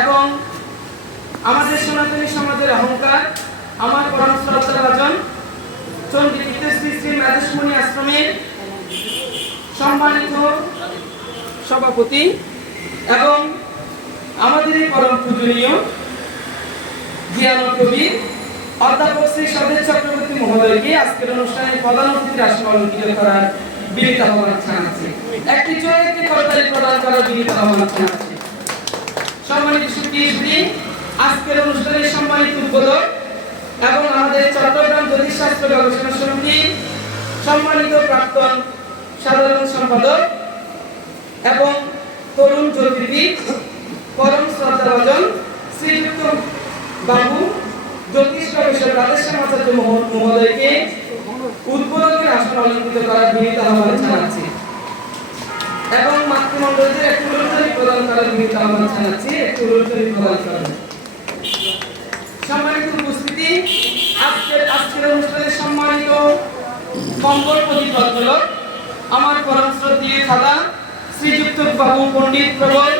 এবং আমাদের সনাতনী সমাজের অহংকার, আমার পরম শ্রদ্ধাভাজন চন্দ্রীকৃত শ্রী শ্রী মেধেশমণি আশ্রমের সম্মানিত সভাপতি এবং আমাদের পরম পূজনীয় জ্ঞানকবি অধ্যাপক শ্রী সদেশ চক্রবর্তী মহোদয়কে আজকের অনুষ্ঠানে প্রধান অতিথির আসনে অলঙ্কৃত করার বিনীত আহ্বান জানাচ্ছি। একটি করতালি প্রদান করার বিনীত আহ্বান জানাচ্ছি। সম্মানিত সুধী, আজকের অনুষ্ঠানের সম্মানিত উদ্বোধক এবং আমাদের চট্টগ্রাম জ্যোতিষশাস্ত্র গবেষণা সমিতির সম্মানিত প্রাক্তন সাধারণ সম্পাদক এবং তরুণ জ্যোতির্বিদ পরম শ্রদ্ধাভাজন শ্রীযুক্ত বাবু জ্যোতিষ গবেষক রাধেশ্যাম আচার্য মহোদয়কে উদ্বোধকের আসনে অলঙ্কৃত করার বিনীত আহ্বান জানাচ্ছি এবং মাতৃমণ্ডলীদের একটু উল্লেখনী প্রদান করার বিনীত আহ্বান জানাচ্ছি। একটু উল্লেখনী প্রদান করেন। সম্মানিত উপস্থিতি, আজকের অনুষ্ঠানের সম্মানিত কম্বল প্রতিপাদক আমার পরম শ্রদ্ধেয় দাদা শ্রীযুক্ত বাবু পণ্ডিত প্রবল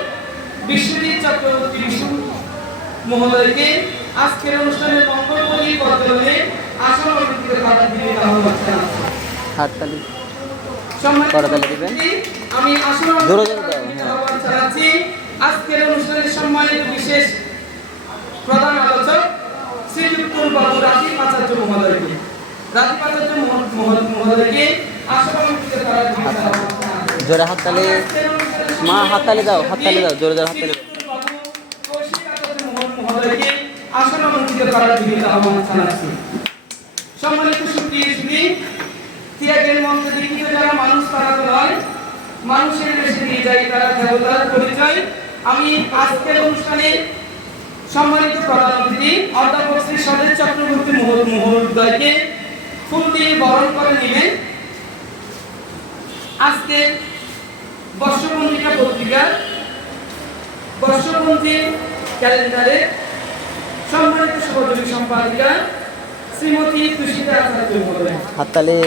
বিশ্বজিৎ চক্রবর্তী বিশু মহোদয়কে আজকের অনুষ্ঠানের মঙ্গলময়ী পর্যটনে আসন অলঙ্কৃত করার বিনীত আহ্বান জানাচ্ছি। হাততালি আমি আসন আহ্বান জানাচ্ছি আজকের অনুষ্ঠানের সম্মানিত বিশেষ প্রধান আলোচক শ্রীযুক্ত বাবু রাজীব আচার্য মহোদয়কে আসন অলঙ্কৃত করার বিনীত আহ্বান জানাচ্ছি। জোরে হাততালি, মা হাততালি দাও, হাততালি দাও, জোরে জোরে হাততালি দাও। আসন অলঙ্কৃত করার বিনীত আহ্বান জানাচ্ছি। সম্মানিত সুধী, ত্যাগের মন্ত্রে দীক্ষিত যারা মানুষ তারা তো নয়, মানুষের বেশে নিয়ে যায় তারা দেবতার পরিচয়। আমি আজকের অনুষ্ঠানে সম্মানিত প্রধান অতিথি অধ্যাপক শ্রী সদেশ চক্রবর্তী মহোদয়কে ফুল দিয়ে বরণ করে নেবেন। আজকে বর্ষপঞ্জিকা পত্রিকার বর্ষপঞ্জি ক্যালেন্ডারে সম্মানিত সহযোগী সম্পাদিকা শ্রীমতী তুষিতা আচার্য মহোদয়। হাততালি।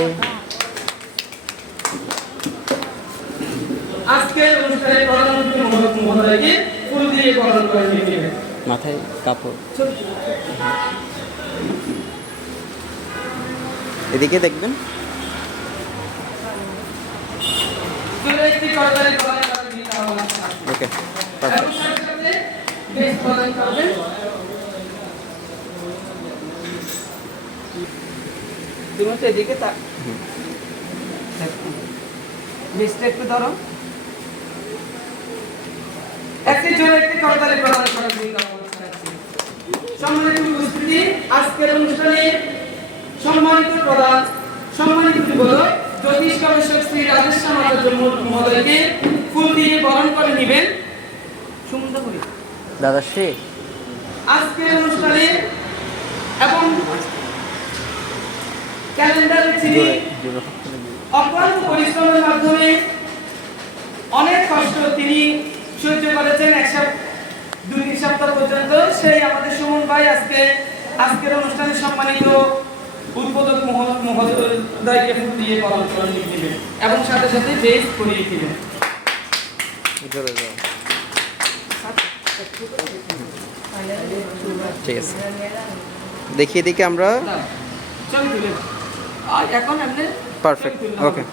আজকের অনুষ্ঠানে প্রধান অতিথি মহোদয়কে ফুল দিয়ে বরণ করে নেবেন। মাথায় কাপড়, এদিকে দেখবেন। ওকে, এদিকে একটু ধরো, একটি জোরে একটি করতালি প্রদান করার জন্য সম্মানিত উপস্থিতি, আজকের অনুষ্ঠানে সম্মানিত উদ্বোধক জ্যোতিষ গবেষক শ্রী রাধেশ্যাম আচার্য মহোদয়কে ফুল দিয়ে বরণ করে নেবেন। সুন্দর করে দাদাশ্রী আজকের অনুষ্ঠানে এবং ক্যালেন্ডারে তিনি অক্লান্ত পরিশ্রমের মাধ্যমে অনেক কষ্ট তিনি সহ্য করেছেন 2-3 সপ্তাহ পর্যন্ত। সেই আমাদের সুমন ভাই আজকের অনুষ্ঠানে সম্মানিত উদ্বোধক মহোদয়কে ফুল দিয়ে বরণ করে নেবেন এবং সাথে সাথে বেশ করিয়ে দিবেন। ঠিক আছে, দেখিয়ে দিকে আমরা চল দিবেন এখন এমনি পারফেক্ট। ওকে।